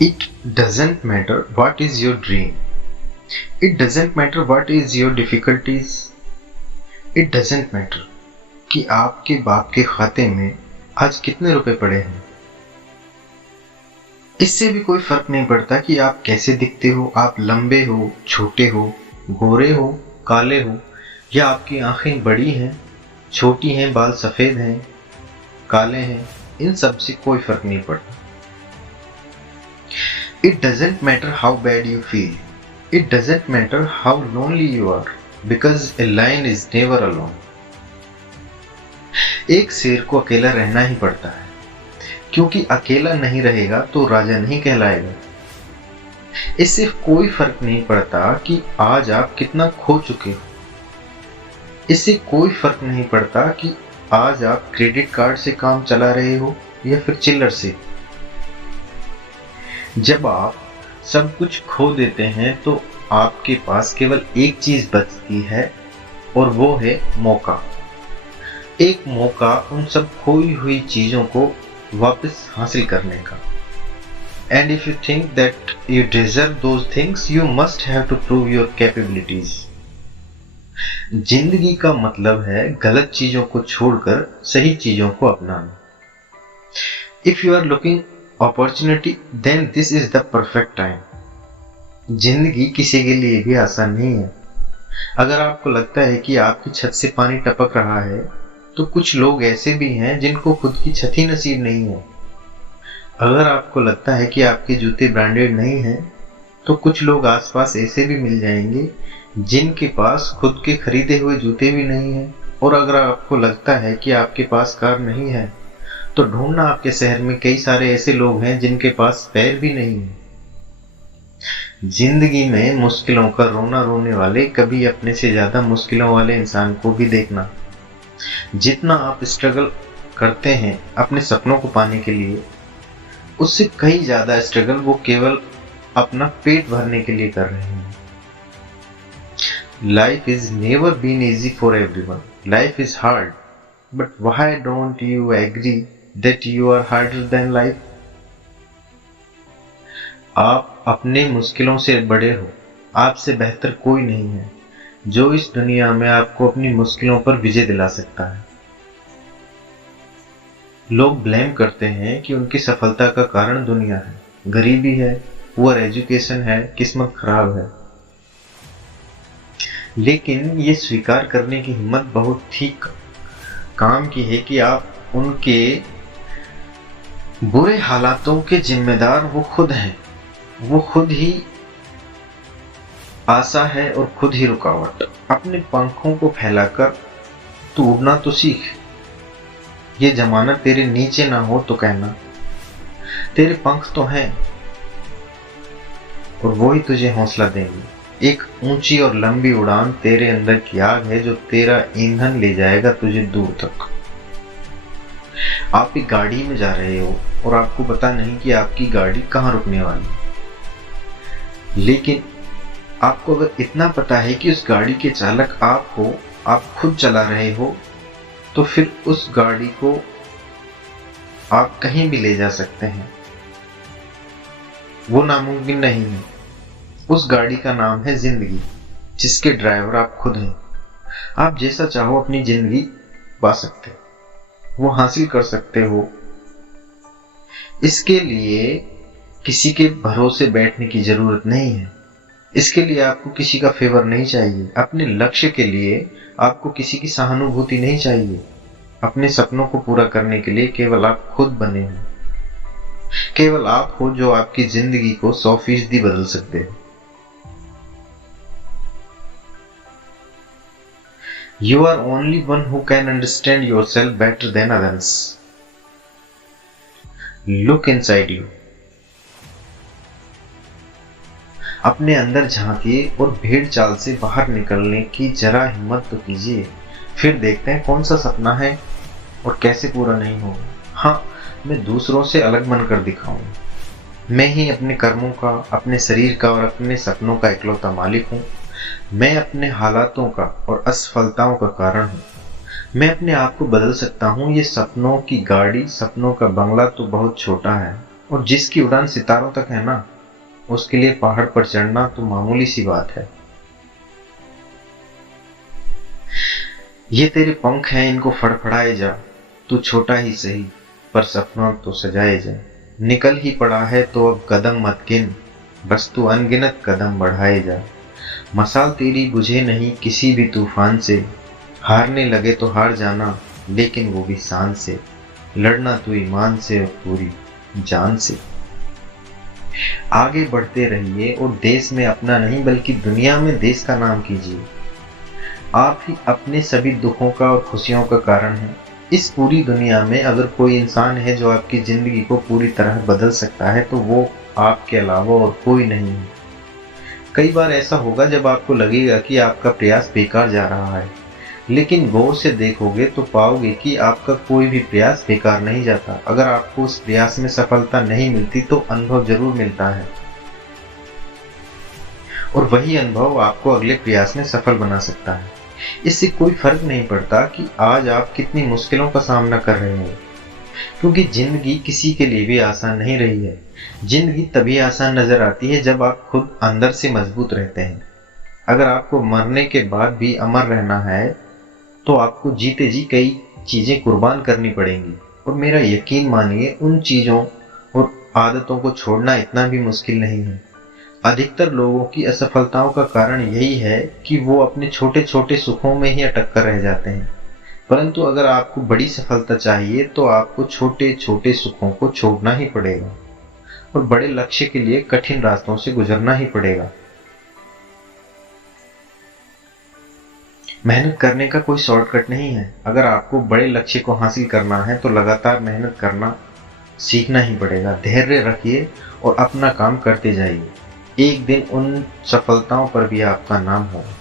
It doesn't matter what is your dream. It doesn't matter what is your difficulties. It doesn't matter कि आपके बाप के खाते में आज कितने रुपए पड़े हैं। इससे भी कोई फर्क नहीं पड़ता कि आप कैसे दिखते हो, आप लंबे हो, छोटे हो, गोरे हो, काले हो, या आपकी आंखें बड़ी हैं, छोटी हैं, बाल सफेद हैं, काले हैं, इन सब से कोई फर्क नहीं पड़ता। It doesn't matter how bad you feel. It doesn't matter how lonely you are, because a lion is never alone. एक शेर को अकेला रहना ही पड़ता है, क्योंकि अकेला नहीं रहेगा तो राजा नहीं कहलाएगा। इससे कोई फर्क नहीं पड़ता कि आज आप कितना खो चुके हो। इससे कोई फर्क नहीं पड़ता कि आज आप क्रेडिट कार्ड से काम चला रहे हो या फिर चिल्लर से। जब आप सब कुछ खो देते हैं तो आपके पास केवल एक चीज बचती है और वो है मौका। एक मौका उन सब खोई हुई चीजों को वापस हासिल करने का। And if you think that you deserve those things, you must have to prove your capabilities. जिंदगी का मतलब है गलत चीजों को छोड़कर सही चीजों को अपनाना। If you are looking opportunity, then this is the perfect time. जिंदगी किसी के लिए भी आसान नहीं है। अगर आपको लगता है कि आपकी छत से पानी टपक रहा है, तो कुछ लोग ऐसे भी हैं जिनको खुद की छत ही नसीब नहीं है। अगर आपको लगता है कि आपके जूते ब्रांडेड नहीं हैं, तो कुछ लोग आसपास ऐसे भी मिल जाएंगे जिनके पास खुद के खरीदे हुए जूते भी नहीं हैं। और अगर आपको लगता है कि आपके पास कार नहीं है, तो ढूंढना आपके शहर में कई सारे ऐसे लोग हैं जिनके पास पैर भी नहीं है। जिंदगी में मुश्किलों का रोना रोने वाले कभी अपने से ज्यादा मुश्किलों वाले इंसान को भी देखना। जितना आप स्ट्रगल करते हैं अपने सपनों को पाने के लिए, उससे कई ज्यादा स्ट्रगल वो केवल अपना पेट भरने के लिए कर रहे हैं। Life is never been easy for everyone. Life is hard, but why don't you agree that you are harder than life? आप अपने मुश्किलों से बड़े हो, आपसे बेहतर कोई नहीं है जो इस दुनिया में आपको अपनी मुश्किलों पर विजय दिला सकता है। लोग ब्लेम करते हैं कि उनकी सफलता का कारण दुनिया है, गरीबी है, पुअर एजुकेशन है, किस्मत खराब है। लेकिन ये स्वीकार करने की हिम्मत बहुत ठीक काम की है कि आप उनके बुरे हालातों के जिम्मेदार वो खुद हैं। वो खुद ही आशा है और खुद ही रुकावट। अपने पंखों को फैलाकर तू उड़ना तो सीख। ये जमाना तेरे नीचे ना हो तो कहना, तेरे पंख तो हैं और वो ही तुझे हौसला देंगे। एक ऊंची और लंबी उड़ान तेरे अंदर की आग है जो तेरा ईंधन ले जाएगा तुझे दूर तक। आप एक गाड़ी में जा रहे हो और आपको पता नहीं कि आपकी गाड़ी कहाँ रुकने वाली है, लेकिन आपको अगर इतना पता है कि उस गाड़ी के चालक आप हो, आप खुद चला रहे हो, तो फिर उस गाड़ी को आप कहीं भी ले जा सकते हैं। वो नामुमकिन नहीं है। उस गाड़ी का नाम है जिंदगी, जिसके ड्राइवर आप खुद हैं। आप जैसा चाहो अपनी जिंदगी पा सकते हो, वो हासिल कर सकते हो। इसके लिए किसी के भरोसे बैठने की जरूरत नहीं है। इसके लिए आपको किसी का फेवर नहीं चाहिए। अपने लक्ष्य के लिए आपको किसी की सहानुभूति नहीं चाहिए। अपने सपनों को पूरा करने के लिए केवल आप खुद बने हो। केवल आप हो जो आपकी जिंदगी को 100% बदल सकते हो। You are only one who can understand yourself better than others. Look inside you. अपने अंदर झांकिए और भेड़ चाल से बाहर निकलने की जरा हिम्मत तो कीजिए। फिर देखते हैं कौन सा सपना है और कैसे पूरा नहीं होगा। हाँ, मैं दूसरों से अलग बनकर दिखाऊंगा। मैं ही अपने कर्मों का, अपने शरीर का और अपने सपनों का इकलौता मालिक हूँ। मैं अपने हालातों का और असफलताओं का कारण हूँ। मैं अपने आप को बदल सकता हूँ। ये सपनों की गाड़ी, सपनों का बंगला तो बहुत छोटा है, और जिसकी उड़ान सितारों तक है ना, उसके लिए पहाड़ पर चढ़ना तो मामूली सी बात है। ये तेरे पंख हैं, इनको फड़फड़ाए जा, तू छोटा ही सही पर सपनों तो सजाए जा। निकल ही पड़ा है तो अब कदम मत गिन, बस तू अनगिनत कदम बढ़ाए जा। मसाल तेरी बुझे नहीं किसी भी तूफान से, हारने लगे तो हार जाना लेकिन वो भी शान से। लड़ना तू ईमान से और पूरी जान से। आगे बढ़ते रहिए और देश में अपना नहीं बल्कि दुनिया में देश का नाम कीजिए। आप ही अपने सभी दुखों का और खुशियों का कारण हैं। इस पूरी दुनिया में अगर कोई इंसान है जो आपकी जिंदगी को पूरी तरह बदल सकता है तो वो आपके अलावा और कोई नहीं है। कई बार ऐसा होगा जब आपको लगेगा कि आपका प्रयास बेकार जा रहा है, लेकिन गौर से देखोगे तो पाओगे कि आपका कोई भी प्रयास बेकार नहीं जाता। अगर आपको उस प्रयास में सफलता नहीं मिलती तो अनुभव जरूर मिलता है, और वही अनुभव आपको अगले प्रयास में सफल बना सकता है। इससे कोई फर्क नहीं पड़ता कि आज आप कितनी मुश्किलों का सामना कर रहे हो, क्योंकि जिंदगी किसी के लिए भी आसान नहीं रही है। जिंदगी तभी आसान नजर आती है जब आप खुद अंदर से मजबूत रहते हैं। अगर आपको मरने के बाद भी अमर रहना है तो आपको जीते जी कई चीजें कुर्बान करनी पड़ेंगी, और मेरा यकीन मानिए उन चीजों और आदतों को छोड़ना इतना भी मुश्किल नहीं है। अधिकतर लोगों की असफलताओं का कारण यही है कि वो अपने छोटे छोटे सुखों में ही अटक कर रह जाते हैं। परंतु अगर आपको बड़ी सफलता चाहिए तो आपको छोटे छोटे सुखों को छोड़ना ही पड़ेगा और बड़े लक्ष्य के लिए कठिन रास्तों से गुजरना ही पड़ेगा। मेहनत करने का कोई शॉर्टकट नहीं है। अगर आपको बड़े लक्ष्य को हासिल करना है तो लगातार मेहनत करना सीखना ही पड़ेगा। धैर्य रखिए और अपना काम करते जाइए। एक दिन उन सफलताओं पर भी आपका नाम होगा।